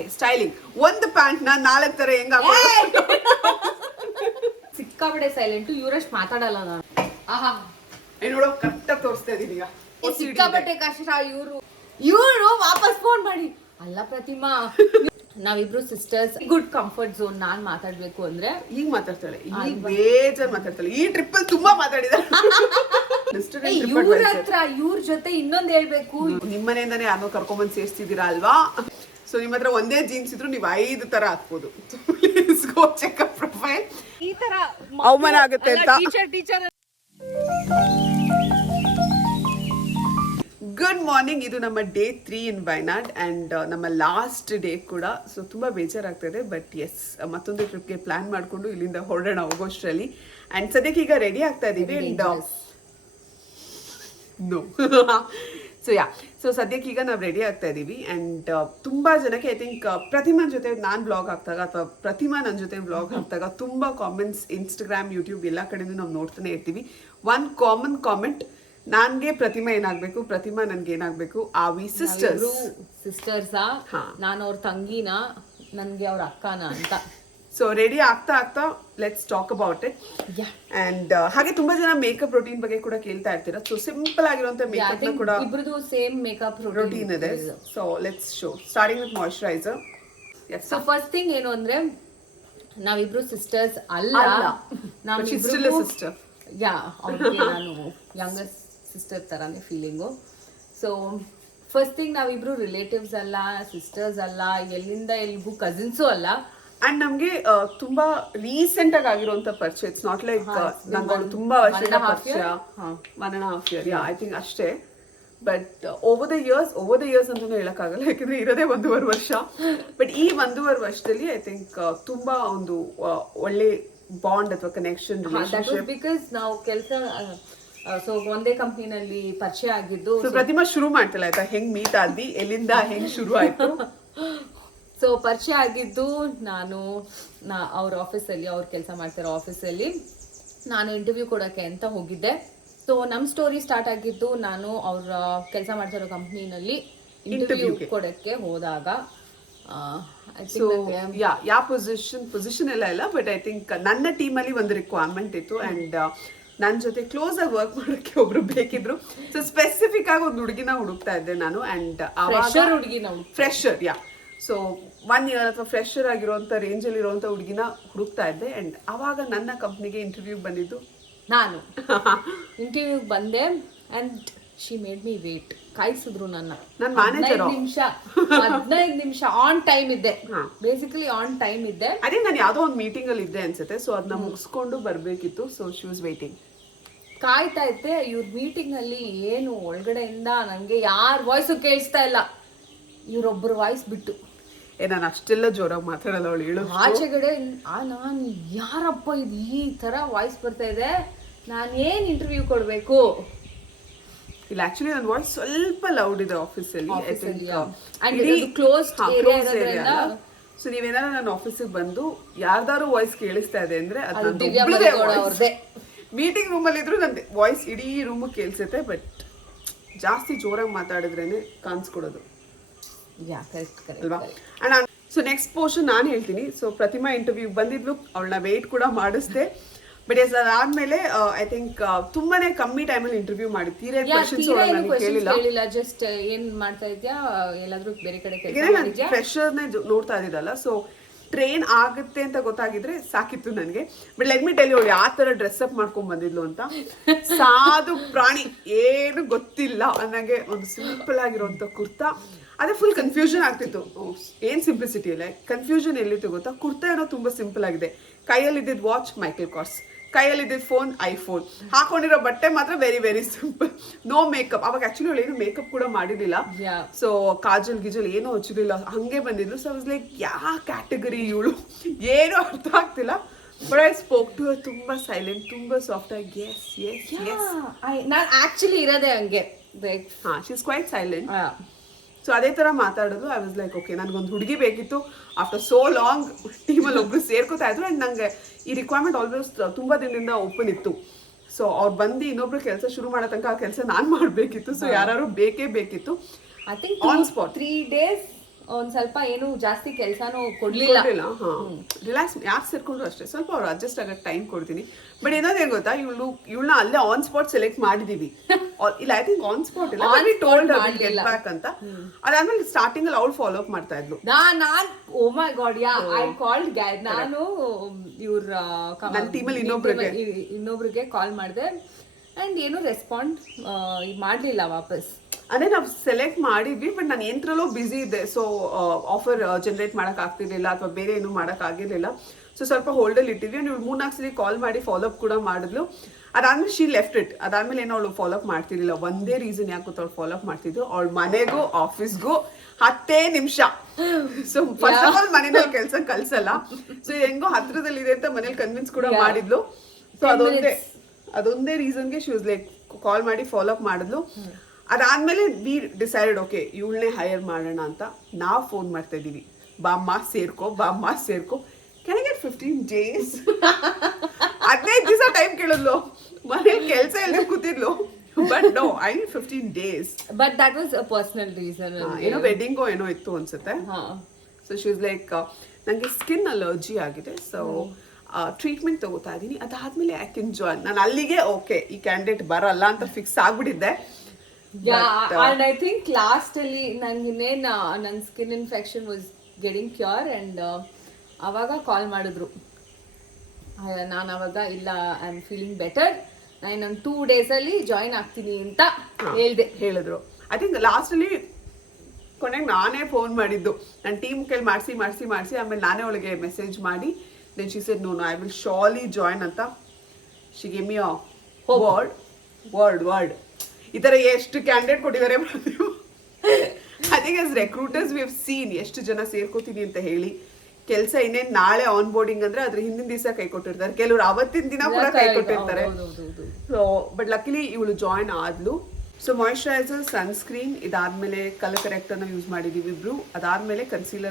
ಬಟ್ಟೆ ಸ್ಟೈಲಿಂಗ್ ಒಂದು ಪ್ಯಾಂಟ್ನ ನಾಲ್ಕು ತರ ಹೆಂಗ ಸಿಕ್ಕಾಬಿಡೆ ಸೈಲೆಂಟ್ ಇವರಷ್ಟು ಮಾತಾಡಲ್ಲ ನಾನು. ಆಹಾ. ನೋಡೋ ಕರೆಕ್ಟ್ ತೋರಿಸ್ತಾ ಇದೀನಿ ಈಗ. ಸಿಕ್ಕಾಬಟ್ಟೆ ಕಷ್ಟ ಇವರು. ಇವರು ವಾಪಸ್ ಫೋನ್ ಮಾಡಿ. ಅಲ್ಲ ಪ್ರತಿಮಾ. ನಾವಿಬ್ರು ಸಿಸ್ಟರ್ಸ್ ಗುಡ್ ಕಂಫರ್ಟ್ ಝೋನ್ ನಾನ್ ಮಾತಾಡ್ಬೇಕು ಅಂದ್ರೆ ಈಗ ಮಾತಾಡ್ತಾಳೆ. ಈಗ ಬೇಜಾರ್ ಮಾತಾಡ್ತಾಳೆ. ಈ ಟ್ರಿಪ್ ಅಲ್ಲಿ ತುಂಬಾ ಮಾತಾಡಿದಾರೆ ಇವ್ರ ಹತ್ರ ಇವ್ರ ಜೊತೆ ಇನ್ನೊಂದ್ ಹೇಳ್ಬೇಕು. ನಿಮ್ಮನೆಯಿಂದಾನೇ ಮನೆಯಿಂದಾನೇ ಯಾರೋ ಕರ್ಕೊಂಬಂದ್ ಸೇರ್ಸ್ತಿದ್ದೀರಾ ಅಲ್ವಾ? ಸೊ ನಿಮ್ಮ ಹತ್ರ ಒಂದೇ ಜೀನ್ಸ್ ಇದ್ರು ನೀವು ಐದು ತರ ಹಾಕ್ಬೋದು. ಗೋ ಚೆಕ್ ಪ್ರೊಫೈಲ್ ಈ ತರ ಅವಮಾನ ಆಗುತ್ತೆ ಅಂತ. ಟೀಚರ್ ಟೀಚರ್ ಗುಡ್ ಮಾರ್ನಿಂಗ್ ಇದು ನಮ್ಮ day three in Wayanad and ನಮ್ಮ ಲಾಸ್ಟ್ ಡೇ ಕೂಡ. ಸೊ ತುಂಬಾ ಬೇಜಾರಾಗ್ತದೆ ಬಟ್ ಎಸ್ ಮತ್ತೊಂದು ಟ್ರಿಪ್ಗೆ ಪ್ಲಾನ್ ಮಾಡಿಕೊಂಡು ಇಲ್ಲಿಂದ ಹೊರಡೋಣ ಹೋಗೋಷ್ಟರಲ್ಲಿ. ಅಂಡ್ ಸದ್ಯಕ್ಕೆ ಈಗ ರೆಡಿ ಆಗ್ತಾ ಇದೀವಿ and no so yeah so ಸದ್ಯಕ್ಕೆ ಈಗ ನಾವು ರೆಡಿ ಆಗ್ತಾ ಇದ್ದೀವಿ ಆ್ಯಂಡ್ ತುಂಬಾ ಜನಕ್ಕೆ ಐ ಥಿಂಕ್ ಪ್ರತಿಮಾ ಜೊತೆ ನಾನು ಬ್ಲಾಗ್ ಹಾಕ್ದಾಗ ಅಥವಾ ಪ್ರತಿಮಾ ನನ್ನ ಜೊತೆ ಬ್ಲಾಗ್ ಹಾಕ್ದಾಗ ತುಂಬ ಕಾಮೆಂಟ್ಸ್ ಇನ್ಸ್ಟಾಗ್ರಾಮ್ ಯೂಟ್ಯೂಬ್ ಎಲ್ಲ ಕಡೆನೂ ನಾವು ನೋಡ್ತಾನೆ ಇರ್ತೀವಿ. ಒನ್ ಕಾಮನ್ ಕಾಮೆಂಟ್ ನನಗೆ ಪ್ರತಿಮಾ ಏನಾಗಬೇಕು ಪ್ರತಿಮಾ ನನ್ಗೆ ಏನಾಗಬೇಕು ಆ ವಿ ಸಿಸ್ಟರ್ಸ್ ಸಿಸ್ಟರ್ಸಾ. ನಾನು ಅವ್ರ ತಂಗಿನ ನನಗೆ ಅವ್ರ ಅಕ್ಕನ ಅಂತ. ಸೊ ರೆಡಿ ಆಗ್ತಾ ಆಗ್ತಾ let's talk about it and ಹಾಗೆ ತುಂಬಾ ಜನ ಮೇಕಪ್ ರೊಟೀನ್ ಬಗ್ಗೆ ಕೂಡ ಕೇಳ್ತಾ ಇರ್ತೀರಾ. ಸೊ ಸಿಂಪಲ್ ಆಗಿರುವಂತ ಮೇಕಪ್ ಕೂಡ ಇಬ್ರದು ಸೇಮ್ ಮೇಕಪ್ ರೊಟೀನ್ ಇದೆ. So let's show starting with moisturiser so first thing ಏನು ಅಂದ್ರೆ ನಾವಿಬ್ರು ಸಿಸ್ಟರ್ಸ್ ಅಲ್ಲ. ನಾವು ಸಿಸ್ಟರ್. ಯಾ ನಾನು ಯಂಗೆಸ್ಟ್ ಸಿಸ್ಟರ್ ತರಾನೇ ಫೀಲಿಂಗು ಸೊ ಫಸ್ಟ್ ಥಿಂಗ್ ನಾವಿಬ್ರು ರಿಲೇಟಿವ್ಸ್ ಅಲ್ಲ ಸಿಸ್ಟರ್ಸ್ ಅಲ್ಲ ಎಲ್ಲಿಂದ ಎಲ್ಲಿಗೂ ಕಸಿನ್ಸು ಅಲ್ಲ. ಅಂಡ್ ನಮ್ಗೆ ತುಂಬಾ ರೀಸೆಂಟ್ ಆಗಿ ಆಗಿರುವಂತ ಪರಿಚಯ. ಇಟ್ಸ್ ನಾಟ್ ಲೈಕ್ ನಂಗೆ ಅವ್ಳು ತುಂಬಾ ವರ್ಷದ ಪರಿಚಯ. One and half year I think ಅಷ್ಟೇ. But over the years over the years ಅಂತಲೂ ಹೇಳಕ್ಕಾಗಲ್ಲ. ಯಾಕಂದ್ರೆ ಇರೋದೇ ಒಂದೂವರೆ ವರ್ಷ. ಬಟ್ ಈ ಒಂದೂವರೆ ವರ್ಷದಲ್ಲಿ ಐ ಥಿಂಕ್ ತುಂಬಾ ಒಂದು ಒಳ್ಳೆ ಬಾಂಡ್ ಅಥವಾ ಕನೆಕ್ಷನ್ ಬಿಕಾಸ್ ನಾವು ಕೆಲಸ ಸೊ ಒಂದೇ ಕಂಪ್ನಿನಲ್ಲಿ ಪರಿಚಯ ಆಗಿದ್ದು ಪ್ರತಿಮಾ ಶುರು ಮಾಡ್ತಿಲ್ಲ ಆಯ್ತಾ? ಹೆಂಗ್ ಮೀಟ್ ಆದ್ವಿ? ಎಲ್ಲಿಂದ ಹೆಂಗ್ ಶುರು ಆಯ್ತು? ಪರಿಚಯ ಆಗಿದ್ದು ನಾನು ನಾ ಅವ್ರ ಆಫೀಸಲ್ಲಿ ಅವ್ರು ಕೆಲಸ ಮಾಡ್ತಿರೋ ಆಫೀಸಲ್ಲಿ ನಾನು ಇಂಟರ್ವ್ಯೂ ಕೊಡೋಕ್ಕೆ ಅಂತ ಹೋಗಿದ್ದೆ ಸೊ ನಮ್ಮ ಸ್ಟೋರಿ ಸ್ಟಾರ್ಟ್ ಆಗಿದ್ದು ನಾನು ಅವ್ರ ಕೆಲಸ ಮಾಡ್ತಿರೋ ಕಂಪ್ನಿನಲ್ಲಿ ಇಂಟರ್ವ್ಯೂ. ಕೊಡೋಕ್ಕೆ ಹೋದಾಗ ಸೊ ಯಾ ಯಾವ ಪೊಸಿಷನ್ ಪೊಸಿಷನ್ ಎಲ್ಲ ಇಲ್ಲ ಬಟ್ ಐ ಥಿಂಕ್ ನನ್ನ ಟೀಮಲ್ಲಿ ಒಂದು ರಿಕ್ವೈರ್ಮೆಂಟ್ ಇತ್ತು ಅಂಡ್ ನನ್ನ ಜೊತೆ ಕ್ಲೋಸ್ ಆಗಿ ವರ್ಕ್ ಮಾಡೋಕ್ಕೆ ಒಬ್ರು ಬೇಕಿದ್ರು ಸೊ ಸ್ಪೆಸಿಫಿಕ್ ಆಗಿ ಒಂದು ಹುಡುಗಿನ ಹುಡುಕ್ತಾ ಇದ್ದೆ ನಾನು ನಾವು. Fresher yeah so one year ಅಥವಾ ಫ್ರೆಶರ್ ಆಗಿರುವಂಥ ರೇಂಜ್ ಅಲ್ಲಿ ಇರುವಂತ ಹುಡುಗಿನ ಹುಡುಕ್ತಾ ಇದ್ದೆ. ಆ್ಯಂಡ್ ಆವಾಗ ನನ್ನ ಕಂಪ್ನಿಗೆ ಇಂಟರ್ವ್ಯೂ ಬಂದಿದ್ದು. ನಾನು. ಇಂಟರ್ವ್ಯೂಗೆ ಬಂದೆ and she made me wait ಕಾಯಿಸಿದ್ರು ನನ್ನ. ಹದಿನೈದು ನಿಮಿಷ. ಹದಿನೈದು ನಿಮಿಷ ಆನ್ ಟೈಮ್ ಇದ್ದೆ. ಹಾ. ಬೇಸಿಕಲಿ ಆನ್ ಟೈಮ್ ಇದ್ದೆ. ಅದೇ ನಾನು ಯಾವುದೋ ಒಂದು ಮೀಟಿಂಗ್ ಅಲ್ಲಿ ಇದ್ದೆ ಅನ್ಸುತ್ತೆ. ಸೊ ಅದನ್ನ ಮುಗಿಸ್ಕೊಂಡು ಬರಬೇಕಿತ್ತು. ಸೊ ಶಿ ವಾಸ್ ವೇಟಿಂಗ್ ಕಾಯ್ತಾ ಇದ್ದೆ. ಇವ್ರ ಮೀಟಿಂಗ್ ಅಲ್ಲಿ ಏನು ಒಳಗಡೆಯಿಂದ ನನಗೆ ಯಾರ ವಾಯ್ಸು ಕೇಳಿಸ್ತಾ ಇಲ್ಲ. ಇವ್ರೊಬ್ಬರ ವಾಯ್ಸ್ ಬಿಟ್ಟು. ಏ ನಾನು ಅಷ್ಟೆಲ್ಲ ಜೋರಾಗಿ ಮಾತಾಡಲ್ಲ ಅವಳು ಹೇಳು ಆಚೆಗಡೆ ಆ ನಾನು ಯಾರಪ್ಪ ಇದು ಈ ತರ ವಾಯ್ಸ್ ಬರ್ತಾ ಇದೆ? ನಾನು ಏನ್ ಇಂಟರ್ವ್ಯೂ ಕೊಡ್ಬೇಕು? ಇಲ್ಲ ಆಕ್ಚುಲಿ ನನ್ನ ವಾಯ್ಸ್ ಸ್ವಲ್ಪ ಲೌಡ್ ಇದೆ ಆಫೀಸಲ್ಲಿ ಕ್ಲೋಸ್ ಸೊ ನೀವೇನಾರ ನನ್ನ ಆಫೀಸಿಗೆ ಬಂದು ಯಾರ್ದಾರು ವಾಯ್ಸ್ ಕೇಳಿಸ್ತಾ ಇದೆ ಅಂದ್ರೆ ಅದು. ಮೀಟಿಂಗ್ ರೂಮ್ ಅಲ್ಲಿ ಇದ್ರು ನನ್ನ ವಾಯ್ಸ್ ಇಡೀ ರೂಮ್ ಕೇಳಿಸುತ್ತೆ ಬಟ್ ಜಾಸ್ತಿ ಜೋರಾಗಿ ಮಾತಾಡಿದ್ರೇನೆ ಕಾಣಿಸ್ಕೊಡೋದು. ಯಾ ಕರೆಕ್ಟ್ ಅಲ್ವಾ? ಅಂಡ್ ಸೊ ನೆಕ್ಸ್ಟ್ ಪೋರ್ಷನ್ ನಾನು ಹೇಳ್ತೀನಿ. ಸೊ ಪ್ರತಿಮಾ ಇಂಟರ್ವ್ಯೂ ಬಂದಿದ್ಲು. ಅವಳನ್ನ ವೇಟ್ ಕೂಡ ಮಾಡಿಸ್ದೆ. ಬಟ್ ಎಸ್ ಅದಾದ್ಮೇಲೆ ಐ ಥಿಂಕ್ ತುಂಬಾನೇ ಕಮ್ಮಿ ಟೈಮಲ್ಲಿ ಇಂಟರ್ವ್ಯೂ ಮಾಡಿ ತೀರಾ ಕೇಳಿಲ್ಲ. ಜಸ್ಟ್ ಏನ್ ಮಾಡ್ತಾ ಇದ್ಯಾ? ಎಲ್ಲಾದ್ರೂ ಬೇರೆ ಕಡೆ ಫ್ರೆಶರ್ನೇ ನೋಡ್ತಾ ಇದ್ದಿದ್ದಲ್ಲ. ಸೊ ಟ್ರೈನ್ ಆಗುತ್ತೆ ಅಂತ ಗೊತ್ತಾಗಿದ್ರೆ ಸಾಕಿತ್ತು ನನಗೆ. ಬಟ್ ಲೆಟ್ ಮಿ ಟೆಲ್ ಅವಳು ಯಾವ ತರ ಡ್ರೆಸ್ ಅಪ್ ಮಾಡ್ಕೊಂಡ್ ಬಂದಿದ್ಲು ಅಂತ. ಸಾಧು ಪ್ರಾಣಿ ಏನು ಗೊತ್ತಿಲ್ಲ. ನನಗೆ ಒಂದು ಸಿಂಪಲ್ ಆಗಿರುವಂತ ಕುರ್ತಾ. ಅದೇ ಫುಲ್ ಕನ್ಫ್ಯೂಷನ್ ಆಗ್ತಿತ್ತು. ಏನು ಸಿಂಪ್ಲಿಸಿಟಿ ಇಲ್ಲ ಕನ್ಫ್ಯೂಷನ್ ಎಲ್ಲಿತ್ತು ಗೊತ್ತಾ? ಕುರ್ತಾ ಏನೋ ತುಂಬಾ ಸಿಂಪಲ್ ಆಗಿದೆ. ಕೈಯಲ್ಲಿ ಇದ್ದಿದ್ದು ವಾಚ್ ಮೈಕಲ್ ಕಾರ್ಸ್ ಕೈಯಲ್ಲಿ ಇದ್ದಿದ್ದು ಫೋನ್ ಐಫೋನ್ ಹಾಕೊಂಡಿರೋ ಬಟ್ಟೆ ಮಾತ್ರ very very simple no makeup ಅವಾಗ ಆಕ್ಚುಲಿ ಅವಳು ಏನು ಮೇಕಪ್ ಕೂಡ ಮಾಡಿರಲಿಲ್ಲ. ಸೊ ಕಾಜಲ್ ಗಿಜಲ್ ಏನೂ ಹಚ್ಚಿರಲಿಲ್ಲ. ಹಂಗೆ ಬಂದಿದ್ರು ಸೊ ವಾಸ್ ಲೈಕ್ ಯಾವ ಕ್ಯಾಟಗರಿ ಇವಳು? ಏನೂ ಅರ್ಥ ಆಗ್ತಿಲ್ಲ. ಬಟ್ ಐ ಸ್ಪೋಕ್ ಟು ತುಂಬಾ ಸೈಲೆಂಟ್ ತುಂಬಾ ಸಾಫ್ಟ್ ಆಗಿ ಎಸ್ ಎಸ್ ನಾನು ಆಕ್ಚುಲಿ ಇರೋದೇ ಹಂಗೆ. ಲೈಕ್ ಹಾ she is quiet silent so ಅದೇ ತರ ಮಾತಾಡೋದು ಐ ವಾಸ್ ಲೈಕ್ ಓಕೆ ನನಗೊಂದು ಹುಡುಗಿ ಬೇಕಿತ್ತು. ಆಫ್ಟರ್ ಸೋ ಲಾಂಗ್ ಟೀಮಲ್ಲಿ ಒಬ್ರು ಸೇರ್ಕೋತಾ ಇದ್ರು ಅಂಡ್ ನಂಗೆ ಈ ರಿಕ್ವೈರ್ಮೆಂಟ್ ಆಲ್ವೇಸ್ ತುಂಬಾ ದಿನದಿಂದ ಓಪನ್ ಇತ್ತು. ಸೊ ಅವ್ರು ಬಂದು ಇನ್ನೊಬ್ರು ಕೆಲಸ ಶುರು ಮಾಡೋ ತನಕ ಆ ಕೆಲಸ ನಾನು ಮಾಡಬೇಕಿತ್ತು. ಸೊ ಯಾರು ಬೇಕೇ ಬೇಕಿತ್ತು. I think on spot three days ಒಂದ್ ಸ್ವಲ್ಪ ಏನು ಜಾಸ್ತಿ ಕೆಲಸನೂ ಕೊಡ್ಲಿಲ್ಲ. ರಿಲ್ಯಾಕ್ಸ್ ಯಾರು ಸೇರ್ಕೊಂಡ್ರು ಅಷ್ಟೇ. ಸ್ವಲ್ಪ ಅವ್ರು ಅಡ್ಜಸ್ಟ್ ಆಗಕ್ಕೆ ಟೈಮ್ ಕೊಡ್ತೀನಿ. ಬಟ್ ಇನ್ನೊಂದೇನ್ ಗೊತ್ತಾ? ಇವಳು ಇವಳನ್ನ ಅಲ್ಲೇ ಆನ್ ಸ್ಪಾಟ್ ಸೆಲೆಕ್ಟ್ ಮಾಡಿದೀವಿ. ಇಲ್ಲ ಐ ಥಿಂಕ್ ಆನ್ ಸ್ಪಾಟ್ ಇಲ್ಲ. ಆನ್ ಟೋಲ್ಡ್ ಗೆಟ್ ಬ್ಯಾಕ್ ಅಂತ. ಅದಾದ್ಮೇಲೆ ಸ್ಟಾರ್ಟಿಂಗ್ ಅಲ್ಲಿ ಅವಳು ಫಾಲೋ ಅಪ್ ಮಾಡ್ತಾ ಇದ್ಲು. ನಾ ನಾನ್ ಓ my God yeah I called guide ನಾನು ಇವ್ರ ನನ್ನ ಟೀಮಲ್ಲಿ ಇನ್ನೊಬ್ರಿಗೆ. ಇನ್ನೊಬ್ರಿಗೆ ಕಾಲ್ ಮಾಡಿದೆ. ಅಂಡ್ ಏನು ರೆಸ್ಪಾಂಡ್ ಮಾಡ್ಲಿಲ್ಲ ವಾಪಸ್. ಅದೇ ನಾವು ಸೆಲೆಕ್ಟ್ ಮಾಡಿದ್ವಿ ಬಟ್ ನಾನು ಎಂತ್ರಲ್ಲೂ ಬ್ಯುಸಿ ಇದೆ ಸೊ ಆಫರ್ ಜನರೇಟ್ ಮಾಡಕ್ ಆಗ್ತಿರ್ಲಿಲ್ಲ ಅಥವಾ ಬೇರೆ ಏನು ಮಾಡಕ್ ಆಗಿರ್ಲಿಲ್ಲ. ಸೊ ಸ್ವಲ್ಪ ಹೋಲ್ಡಲ್ಲಿ ಇಟ್ಟಿದ್ವಿ. ನೀವು ಮೂರ್ನಾಲ್ಕು ಸಲ ಕಾಲ್ ಮಾಡಿ ಫಾಲೋಅಪ್ ಕೂಡ ಮಾಡಿದ್ಲು. ಅದಾದ್ಮೇಲೆ ಶಿ ಲೆಫ್ಟ್ ಇಟ್ ಅದಾದ್ಮೇಲೆ ಏನೋ ಅವಳು ಫಾಲೋಅಪ್ ಮಾಡ್ತಿರ್ಲಿಲ್ಲ. ಒಂದೇ ರೀಸನ್ ಯಾಕೆ ಅವ್ಳು ಫಾಲೋಅಪ್ ಫಾಲೋ ಅಪ್ ಮಾಡ್ತಿದ್ರು. ಅವಳ ಮನೆಗೂ ಆಫೀಸ್ಗೂ ಹತ್ತೇ ನಿಮಿಷ. ಸೊ ಫಸ್ಟ್ ಆಫ್ ಆಲ್ ಮನೇಲಿ ಕೆಲಸ ಕಲ್ಸಲ್ಲ. ಸೊ ಹೆಂಗೋ ಹತ್ರದಲ್ಲಿ ಇದೆ ಅಂತ ಮನೇಲಿ ಕನ್ವಿನ್ಸ್ ಕೂಡ ಮಾಡಿದ್ಲು. ಸೊ 10 ಅದೊಂದೇ. ಅದೊಂದೇ ರೀಸನ್ಗೆ ಶಿ ವಾಸ್ ಲೈಕ್ ಕಾಲ್ ಮಾಡಿ ಫಾಲೋಅಪ್ ಮಾಡಿದ್ಲು. ಅದಾದ್ಮೇಲೆ ವಿ ಡಿಸೈಡೆಡ್ ಓಕೆ ಇವಳನ್ನೇ ಹೈಯರ್ ಮಾಡೋಣ ಅಂತ ನಾವು ಫೋನ್ ಮಾಡ್ತಾ ಇದೀವಿ ಬಾಮ್ಮ ಸೇರ್ಕೋ ಬಾಮ್ಮ ಸೇರ್ಕೋ. ಕೆಳಗೆ ಗೆಟ್ ಫಿಫ್ಟೀನ್ ಡೇಸ್ ಹದಿನೈದು ದಿವಸ ಟೈಮ್ ಕೇಳಿದ್ಲು. ಮನೇಲಿ ಕೆಲಸ ಎಲ್ಲ ಕೂತಿದ್ಲು. But no I fifteen days but that was a personal reason ಏನೋ ವೆಡ್ಡಿಂಗೋ ಏನೋ ಇತ್ತು ಅನ್ಸುತ್ತೆ. ಸೊ ಶಿ ಇಸ್ ಲೈಕ್ ನನಗೆ ಸ್ಕಿನ್ ಅಲರ್ಜಿ ಆಗಿದೆ. ಸೊ ಟ್ರೀಟ್ಮೆಂಟ್ ತಗೋತಾ ಇದ್ದೀನಿ. ಅದಾದ್ಮೇಲೆ ಐ ಕ್ಯಾನ್ ಜಾಯ್ನ್ ನಾನು ಅಲ್ಲಿಗೆ ಓಕೆ ಈ ಕ್ಯಾಂಡಿಡೇಟ್ ಬರಲ್ಲ ಅಂತ ಫಿಕ್ಸ್ ಆಗ್ಬಿಟ್ಟಿದ್ದೆ. ಅಂಡ್ ಐ ಥಿಂಕ್ ಲಾಸ್ಟ್ ಅಲ್ಲಿ ನಂಗೆ ಇನ್ನೇನ್ ನನ್ನ skin infection was getting cure and ಅವಾಗ ಕಾಲ್ ಮಾಡಿದ್ರು. ನಾನು ಅವಾಗ ಇಲ್ಲ ಐ ಆಮ್ ಫೀಲಿಂಗ್ ಬೆಟರ್ ನಾನು ಇನ್ನೊಂದು ಟೂ ಡೇಸಲ್ಲಿ ಜಾಯಿನ್ ಆಗ್ತೀನಿ ಅಂತ ಹೇಳ್ದೆ. ಹೇಳಿದ್ರು. ಐ ಥಿಂಕ್ ಲಾಸ್ಟಲ್ಲಿ ಕೊನೆಗೆ ನಾನೇ ಫೋನ್ ಮಾಡಿದ್ದು. ನನ್ನ ಟೀಮ್ ಕೈಲಿ ಮಾಡಿಸಿ ಮಾಡಿಸಿ ಮಾಡಿಸಿ ಆಮೇಲೆ ನಾನೇ ಅವಳಿಗೆ ಮೆಸೇಜ್ ಮಾಡಿ. Then she said no I will surely join ಅಂತ. She give your word word word ಈ ತರ ಎಷ್ಟು ಕ್ಯಾಂಡಿಡೇಟ್ ಕೊಟ್ಟಿದ್ದಾರೆ yes recruiters we have seen ಎಷ್ಟು ಜನ ಸೇರ್ಕೋತೀನಿ ಅಂತ ಹೇಳಿ ಕೆಲಸ ಇನ್ನೇನು ನಾಳೆ ಆನ್ ಬೋರ್ಡಿಂಗ್ ಅಂದ್ರೆ ಅದ್ರ ಹಿಂದಿನ ದಿವಸ ಕೈ ಕೊಟ್ಟಿರ್ತಾರೆ. ಕೆಲವರು ಅವತ್ತಿನ ದಿನ ಕೂಡ ಕೈ ಕೊಟ್ಟಿರ್ತಾರೆ. ಸೊ ಬಟ್ ಲಕ್ಕಿಲಿ ಇವಳು ಜಾಯ್ನ್ ಆದ್ಲು. ಸೊ ಮಾಯಿಶ್ಚರೈಸರ್ ಸನ್ಸ್ಕ್ರೀನ್ ಇದಾದ್ಮೇಲೆ ಕಲರ್ ಕರೆಕ್ಟರ್ನ ಯೂಸ್ ಮಾಡಿದೀವಿ ಇಬ್ರು. ಅದಾದ್ಮೇಲೆ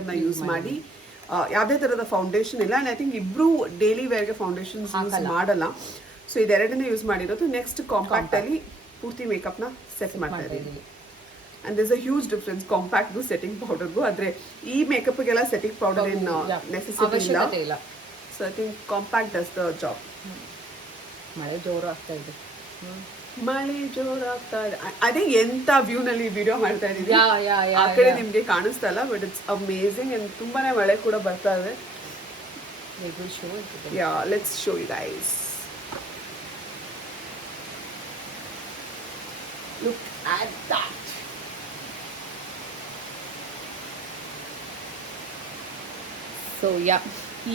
ನ ಯೂಸ್ ಮಾಡಿ ಯಾವುದೇ ತರದ ಫೌಂಡೇಶನ್ ಇಲ್ಲ. ಐ ಥಿಂಕ್ ಇಬ್ರು ಡೈಲಿ ವೇರ್ಗೆ ಫೌಂಡೇಶನ್ ಯೂಸ್ ಮಾಡಲ್ಲ. ಸೊ ಇದೆರಡನ್ನೇ ಯೂಸ್ ಮಾಡಿರೋದು. ನೆಕ್ಸ್ಟ್ ಕಾಂಪ್ಯಾಕ್ಟ್ ಅಲ್ಲಿ ಪೂರ್ತಿ ಮೇಕಪ್ನ ಸೆಟ್ ಮಾಡ್ತಾ ಇದ್ದೀನಿ. And this a huge difference ಕಾಂಪ್ಯಾಕ್ಟ್ಗೂ setting ಪೌಡರ್ಗೂ ಆದ್ರೆ ಈ ಮೇಕಪ್ಗೆಲ್ಲ ಸೆಟ್ಟಿಂಗ್ ಪೌಡರ್ ಏನು Yeah. ನೆಸೆಸಿಟಿ ಇಲ್ಲ. So I think compact does the job ಮಳೆ ಜೋರು ಆಗ್ತಾ ಇದೆ. ಮಳೆ ಜೋರಾಗ್ತಾ ಇದೆ. ಅದೇ ಎಂತ ವ್ಯೂ ನಲ್ಲಿ ವಿಡಿಯೋ ಮಾಡ್ತಾ ಯಾ ಆ ಕಡೆ ನಿಮ್ಗೆ ಕಾಣಿಸ್ತಾ ಇಲ್ಲ ಬಟ್ ಇಟ್ಸ್ ಅಮೇಸಿಂಗ್ ಅಂಡ್ ತುಂಬಾನೇ ಮಳೆ ಕೂಡ ಬರ್ತಾ ಇದೆ. Yeah let's show you guys look at that. So yeah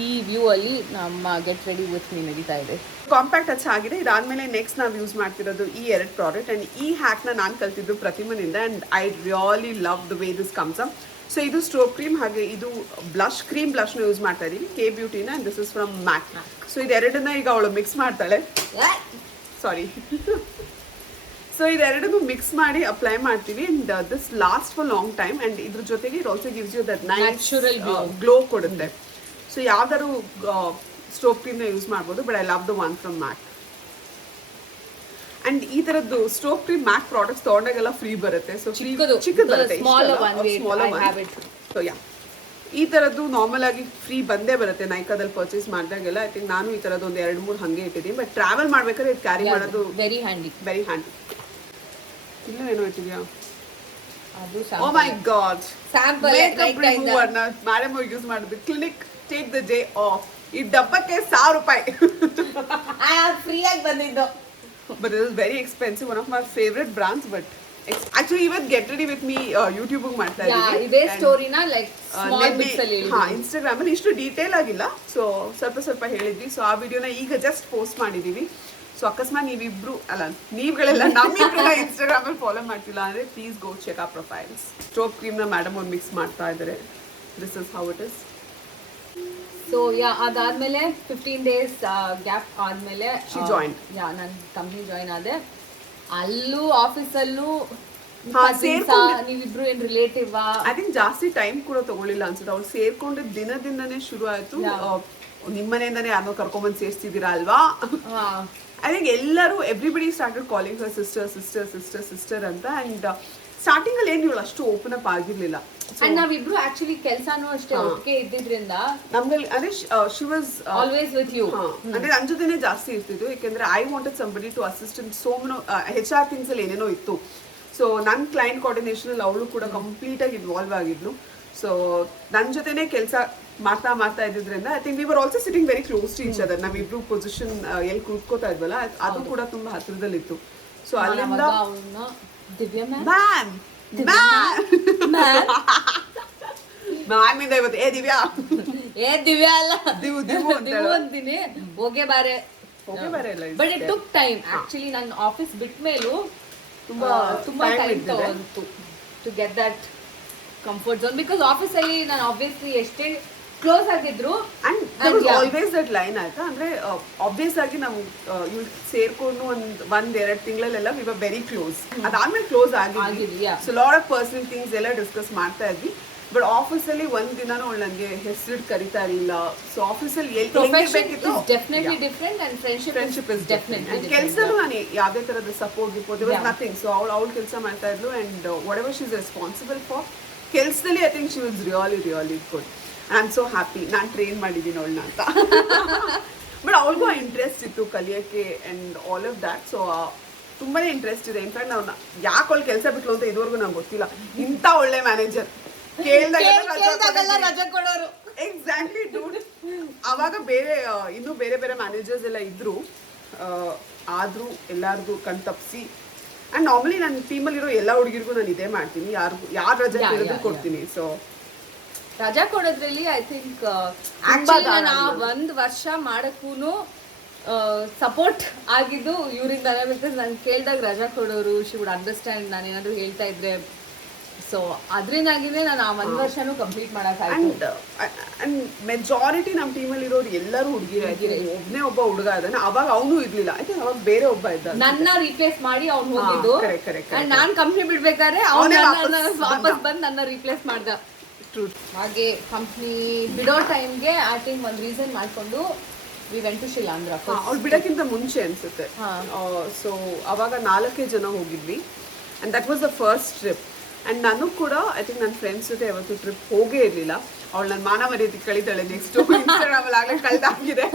ಈ ವ್ಯೂ ಅಲ್ಲಿ ನಮ್ಮ ಗೆಟ್ ರೆಡಿ ವಿತ್ ಮೀ ನಡೀತಾ ಇದೆ. ಕಾಂಪ್ಯಾಕ್ಟ್ ಟಚ್ ಆಗಿದೆ. ಇದಾದ್ಮೇಲೆ ನೆಕ್ಸ್ಟ್ ನಾವು ಯೂಸ್ ಮಾಡ್ತಿರೋದು ಈ ಎರಡು ಪ್ರಾಡಕ್ಟ್ ಅಂಡ್ ಈ ಹ್ಯಾಕ್ನ ನಾನು ಕಲ್ತಿದ್ದು ಪ್ರತಿಮನಿಂದ and I really love the way this comes up so ಇದು ಸ್ಟ್ರೋ ಕ್ರೀಮ್ ಹಾಗೆ ಇದು ಬ್ಲಷ್ ಕ್ರೀಮ್ ಬ್ಲಷ್ನ ಯೂಸ್ ಮಾಡ್ತಾ ಇದೀವಿ. ಕೆ ಬ್ಯೂಟಿನ and this is from MAC so ಇದೆರಡನ್ನ ಈಗ ಅವಳು ಮಿಕ್ಸ್ ಮಾಡ್ತಾಳೆ. ಸಾರಿ ಸೊ ಇದೆರಡನ್ನು ಮಿಕ್ಸ್ ಮಾಡಿ ಅಪ್ಲೈ ಮಾಡ್ತೀವಿ and this last for long time and ಇದ್ರ ಜೊತೆಗೆ it also gives you that natural glow ಕೊಡುತ್ತೆ. ಸೊ ಯಾವ್ದಾದ್ರು ಸ್ಟೋವ್ ಕ್ರೀಮ್ನ ಯೂಸ್ ಮಾಡ್ಬೋದು. But I love the one from MAC and ಈ ತರದ್ದು ಸ್ಟೋವ್ ಕ್ರೀಮ್ ಮ್ಯಾಕ್ ಪ್ರಾಡಕ್ಟ್ಸ್ ತಗೊಂಡಾಗೆಲ್ಲ ಫ್ರೀ ಬರುತ್ತೆ. ಸೊ ಚಿಕ್ಕದು. ಬರುತ್ತೆ. ಸೊ ಯಾ ಈ ತರದ್ದು ನಾರ್ಮಲ್ ಆಗಿ ಫ್ರೀ ಬಂದೇ ಬರುತ್ತೆ. ನೈಕಾದಲ್ಲಿ ಪರ್ಚೇಸ್ ಮಾಡಿದಾಗೆಲ್ಲ. ಐ ತಿಂಕ್ ನಾನು ಈ ತರದ್ದು ಒಂದು ಎರಡು ಮೂರು ಹಂಗೆ ಇಟ್ಟಿದ್ದೀನಿ. ಬಟ್ ಟ್ರಾವೆಲ್ ಮಾಡ್ಬೇಕಾದ್ರೆ ಇದು ಕ್ಯಾರಿ ಮಾಡೋದು ವೆರಿ ಹ್ಯಾಂಡಿ ವೆರಿ ಹ್ಯಾಂಡಿ ಇಲ್ಲೂ ಏನೋ ಇಟ್ಟಿದ್ಯಾ? ಅದು oh my god sample makeup ರಿಮೂವರ್ನ ಮೇಡಮ್ ಯೂಸ್ ಮಾಡಿದ್ದು Clinique take the day off ಈ ಡಬ್ಬಕ್ಕೆ ಸಾವಿರ ರೂಪಾಯಿ. ಫ್ರೀ ಆಗಿ ಬಂದಿದ್ದು. But it is very expensive one of my favourite brands but actually ಇವತ್ತು get ready with me YouTube ಮಾಡ್ತಾ ಇದೇ ಸ್ಟೋರಿನ ಲೈಕ್ ಬಿಟ್ಸ್ ಅಲ್ಲಿ ಹಾ ಇನ್ಸ್ಟಾಗ್ರಾಮ್ ಅಲ್ಲಿ ಇಷ್ಟು ಡೀಟೇಲ್ ಆಗಿಲ್ಲ. ಸೊ ಸ್ವಲ್ಪ ಸ್ವಲ್ಪ ಹೇಳಿದ್ವಿ. ಸೊ ಆ ವಿಡಿಯೋನ ಈಗ ಜಸ್ಟ್ ಪೋಸ್ಟ್ ಮಾಡಿದೀವಿ ಸೊ ಅಕಸ್ಮಾತ್ ನೀವಿಬ್ರು ಅಲ್ಲ ನೀವುಗಳೆಲ್ಲ ನಮ್ಮಿಬ್ರನ್ನ ಇನ್ಸ್ಟಾಗ್ರಾಮ್ ಅಲ್ಲಿ ಫಾಲೋ ಮಾಡ್ತಿಲ್ಲ ಅಂದ್ರೆ ಪ್ಲೀಸ್ ಗೋ ಚೆಕ್ ಆ ಪ್ರೊಫೈಲ್ಸ್ ಸ್ಟೋಪ್ ಕ್ರೀಮ್ನ ಮೇಡಮ್ ಅವ್ರು ಮಿಕ್ಸ್ ಮಾಡ್ತಾ ಇದ್ದಾರೆ this is how it is so yeah ಅದಾದ್ಮೇಲೆ ಫಿಫ್ಟೀನ್ ಡೇಸ್ ಗ್ಯಾಪ್ ಆದ್ಮೇಲೆ joined. ಯಾ ನಾನು ಕಂಪ್ನಿ ಜಾಯಿನ್ ಆದೆ. ಅಲ್ಲೂ ಆಫೀಸಲ್ಲೂ. ನೀವಿಬ್ರು ಏನ್ ರಿಲೇಟಿವ್ ಐ ಥಿಂಕ್ ಜಾಸ್ತಿ ಟೈಮ್ ಕೂಡ ತಗೊಳ್ಳಿಲ್ಲ ಅನ್ಸುತ್ತೆ. ಅವ್ರು ಸೇರ್ಕೊಂಡಿದ್ದ ದಿನದಿಂದನೇ ಶುರು ಆಯ್ತು ನಿಮ್ಮನೆಯಿಂದಾನೇ ಯಾರೋ ಮನೆಯಿಂದನೇ ಯಾರನ್ನೋ ಕರ್ಕೊಂಡ್ಬಂದು ಸೇರ್ಸ್ತಿದ್ದೀರಾ ಅಲ್ವಾ ಐ ಥಿಂಕ್ ಎಲ್ಲರೂ everybody started calling her sister sister sister sister ಅಂತ. ಅಂಡ್ ಸ್ಟಾರ್ಟಿಂಗ್ ಅಲ್ಲಿ ಏನು ಇವಳು ಅಷ್ಟು ಓಪನ್ ಅಪ್ ಆಗಿರ್ಲಿಲ್ಲ. ಅಂಡ್ ನಾವಿಬ್ರು ಆಕ್ಚುಲಿ ಕೆಲ್ಸಾನು ಅಷ್ಟೇ. ಒಟ್ಟಿಗೆ ಇದ್ದಿದ್ರಿಂದ ನಮ್ಮಲ್ಲಿ ಅಂದ್ರೆ she was always with you ಅಂದ್ರೆ ನನ್ ಜೊತೆನೆ ಜಾಸ್ತಿ ಇರ್ತಿತ್ತು ಯಾಕೆಂದ್ರೆ I wanted somebody to assistant so ಮೆನೋ H R things ಅಲ್ಲಿ ಏನೇನೋ ಇತ್ತು. ಸೊ ನನ್ನ ಕ್ಲೈಂಟ್ ಕೋಆರ್ಡಿನೇಷನ್ ಅಲ್ಲಿ ಅವಳು ಕೂಡ ಕಂಪ್ಲೀಟ್ ಆಗಿ ಇನ್ವಾಲ್ವ್ ಆಗಿದ್ಲು. ಸೊ ನನ್ನ ಜೊತೆನೆ ಕೆಲಸ ಮಾಡ್ತಾ ಮಾಡ್ತಾ ಇದ್ದಿದ್ರಿಂದ I think we were also sitting very close to each other ನಾವಿಬ್ರು ಪೊಸಿಷನ್ ಎಲ್ಲಿ ಕೂತ್ಕೋತಾ ಇದ್ವಲ್ಲ ಅದು ಕೂಡ ತುಂಬಾ ಹತ್ರದಲ್ಲಿತ್ತು ಸೊ ಅಲ್ಲಿಂದ ದಿವ್ಯಾ ಮ್ಯಾಮ್ ಇಂದ ಇವತ್ತು ಏ ದಿವ್ಯಾ ಏ ದಿವ್ಯಾ ಅಲ್ಲ. ದಿವು ದಿವು ಅಂತ ಅಂತೀನಿ. ಹೋಗೇ ಬಾರೆ. ಹೋಗೇ ಬಾರೆ ಇಲ್ಲ but it. Took time actually ನನ್ನ ಆಫೀಸ್ ಬಿಟ್ಟ ಮೇಲೂ ತುಂಬಾ ತುಂಬಾ time. ತಗೊಂತು to get that comfort zone because ಆಫೀಸಲ್ಲಿ ನಾನು ಆಬ್ವಿಯಸ್ಲಿ ಎಷ್ಟೇ ಕ್ಲೋಸ್ ಆಗಿದ್ರು. ಅಂಡ್. ಆಲ್ವೇಸ್ ದಟ್ ಲೈನ್ ಆಯ್ತಾ? ಅಂದ್ರೆ ಆಬ್ವಿಯಸ್ ಆಗಿ ನಾವು ಇವ್ ಸೇರ್ಕೊಂಡು ಒಂದ್ ಒಂದ್ ಎರಡ್ ತಿಂಗಳಲ್ಲೆಲ್ಲ ವಿ ವರ್ ವೆರಿ ಕ್ಲೋಸ್ ಅದಾದ್ಮೇಲೆ close ಆಗಿದ್ವಿ. So lot of personal things ಎಲ್ಲ ಡಿಸ್ಕಸ್ ಮಾಡ್ತಾ ಇದ್ವಿ. ಬಟ್ ಆಫೀಸ್ ಅಲ್ಲಿ ಒಂದ್ ದಿನಾನು ಅವಳು ನನಗೆ ಹೆಸರಿಟ್ಟು ಕರಿತಾ ಇರಲಿಲ್ಲ. ಸೊ ಆಫೀಸ್ ಅಲ್ಲಿ ಎಲ್ಲಿ ಬೇಕಿತ್ತು? Different and friendship friendship is definitely ಕೆಲಸನೂ ನಾನು ಯಾವ್ದೇ ತರದ ಸಪೋರ್ಟ್ ಇವಾಗ ನಥಿಂಗ್ ಸೊ ಅವಳು ಅವಳು ಕೆಲಸ ಮಾಡ್ತಾ ಇದ್ಲು and whatever she is responsible for ಕೆಲಸದಲ್ಲಿ I think she was really really good I am so happy ನಾನು ಟ್ರೈನ್ ಮಾಡಿದ್ದೀನಿ ಅವಳನ್ನ ಅಂತ. ಬಟ್ ಅವಳಿಗೂ ಇಂಟ್ರೆಸ್ಟ್ ಇತ್ತು ಕಲಿಯೋಕ್ಕೆ and all of that so ತುಂಬಾನೇ ಇಂಟ್ರೆಸ್ಟ್ ಇದೆ. ಇನ್ಫ್ಯಾಕ್ಟ್ ನಾವು ಯಾಕೆ ಅವ್ಳು ಕೆಲಸ ಬಿಟ್ಲು ಅಂತ ಇದುವರೆಗೂ ನಂಗೆ ಗೊತ್ತಿಲ್ಲ. ಇಂಥ ಒಳ್ಳೆ ಮ್ಯಾನೇಜರ್ ಎಕ್ಸಾಕ್ಟ್ಲಿ ಡೂಡ್ ಅವಾಗ ಬೇರೆ ಇನ್ನೂ ಬೇರೆ ಬೇರೆ ಮ್ಯಾನೇಜರ್ಸ್ ಎಲ್ಲ ಇದ್ರು. ಆದರೂ ಎಲ್ಲಾರ್ದು ಕಣ್ ತಪ್ಪಿಸಿ ಅಂಡ್ ನಾರ್ಮಲಿ ನನ್ನ ಟೀಮಲ್ಲಿರೋ ಎಲ್ಲ ಹುಡುಗಿರಿಗೂ ನಾನು ಇದೇ ಮಾಡ್ತೀನಿ. ಯಾರಿಗೂ ಯಾರು ರಜೆ ಕೊಡ್ತೀನಿ. ಸೊ ರಜಾ ಕೊಡೋದ್ರಲ್ಲಿ ಐ ಥಿಂಕ್ ಆ ಒಂದ್ ವರ್ಷ ಮಾಡಕ್ಕೂ ಸಪೋರ್ಟ್ ಆಗಿದ್ದು ಇವರಿಂದಾನೆ ಬಿಕಾಸ್ ನಾನು ಕೇಳ್ದಾಗ ರಜಾ ಕೊಡೋರು ಶಿ ವುಡ್ ಅಂಡರ್ಸ್ಟ್ಯಾಂಡ್ ನಾನು ಏನಾದ್ರು ಹೇಳ್ತಾ ಇದ್ರೆ. ಸೊ ಅದರಿಂದಾಗಿನೇ ನಾನು ಆ ಒಂದ್ ವರ್ಷನೂ ಕಂಪ್ಲೀಟ್ ಮಾಡಕ್ ಅಂಡ್ ಮೆಜಾರಿಟಿ ನಮ್ಮ ಟೀಮಲ್ಲಿ ಇರೋರು ಎಲ್ಲರೂ ಹುಡುಗಿರೇ. ಒಬ್ಬನೇ ಒಬ್ಬ ಹುಡುಗ ಇದ್ದಾನೆ ಅವಾಗ ಅವನು ಇರ್ಲಿಲ್ಲ. ಆಯ್ತಾ ಅವಾಗ ಬೇರೆ ಒಬ್ಬ ಇದ್ದ. ನನ್ನ ರಿಪ್ಲೇಸ್ ಮಾಡಿ ಅವ್ನು ಹೋಗಿದ್ದು. ನಾನ್ ಕಂಪ್ನಿ ಬಿಡ್ಬೇಕಾದ್ರೆ ಅವನೇ ವಾಪಸ್ ಬಂದು. ನನ್ನ ರಿಪ್ಲೇಸ್ ಮಾಡ್ದ. ಟ್ರೂ ಹಾಗೆ ಕಂಪ್ನಿ ಬಿಡೋ ಟೈಮ್ಗೆ ಐ ಥಿಂಕ್ ಒಂದು ರೀಸನ್ ಮಾಡ್ಕೊಂಡು ವಿ ವೆಂಟ್ ಟು ಶಿಲಾಂಧ್ರ ಅವ್ಳು ಬಿಡೋಕ್ಕಿಂತ ಮುಂಚೆ ಅನ್ಸುತ್ತೆ. ಸೊ ಅವಾಗ ನಾಲ್ಕೇ ಜನ ಹೋಗಿದ್ವಿ. And that was the first trip and ನಾನು ಕೂಡ ಐ ಥಿಂಕ್ ನನ್ನ ಫ್ರೆಂಡ್ಸ್ ಜೊತೆ ಯಾವತ್ತು ಟ್ರಿಪ್ ಹೋಗೇ ಇರಲಿಲ್ಲ. ಅವಳು ನನ್ನ ಮಾನ ಮರ್ಯಾದೆ ಕಳಿತಾಳೆ ನೆಕ್ಸ್ಟ್ ಆಗಲೇ ಕಳೆದಾಗಿದೆ.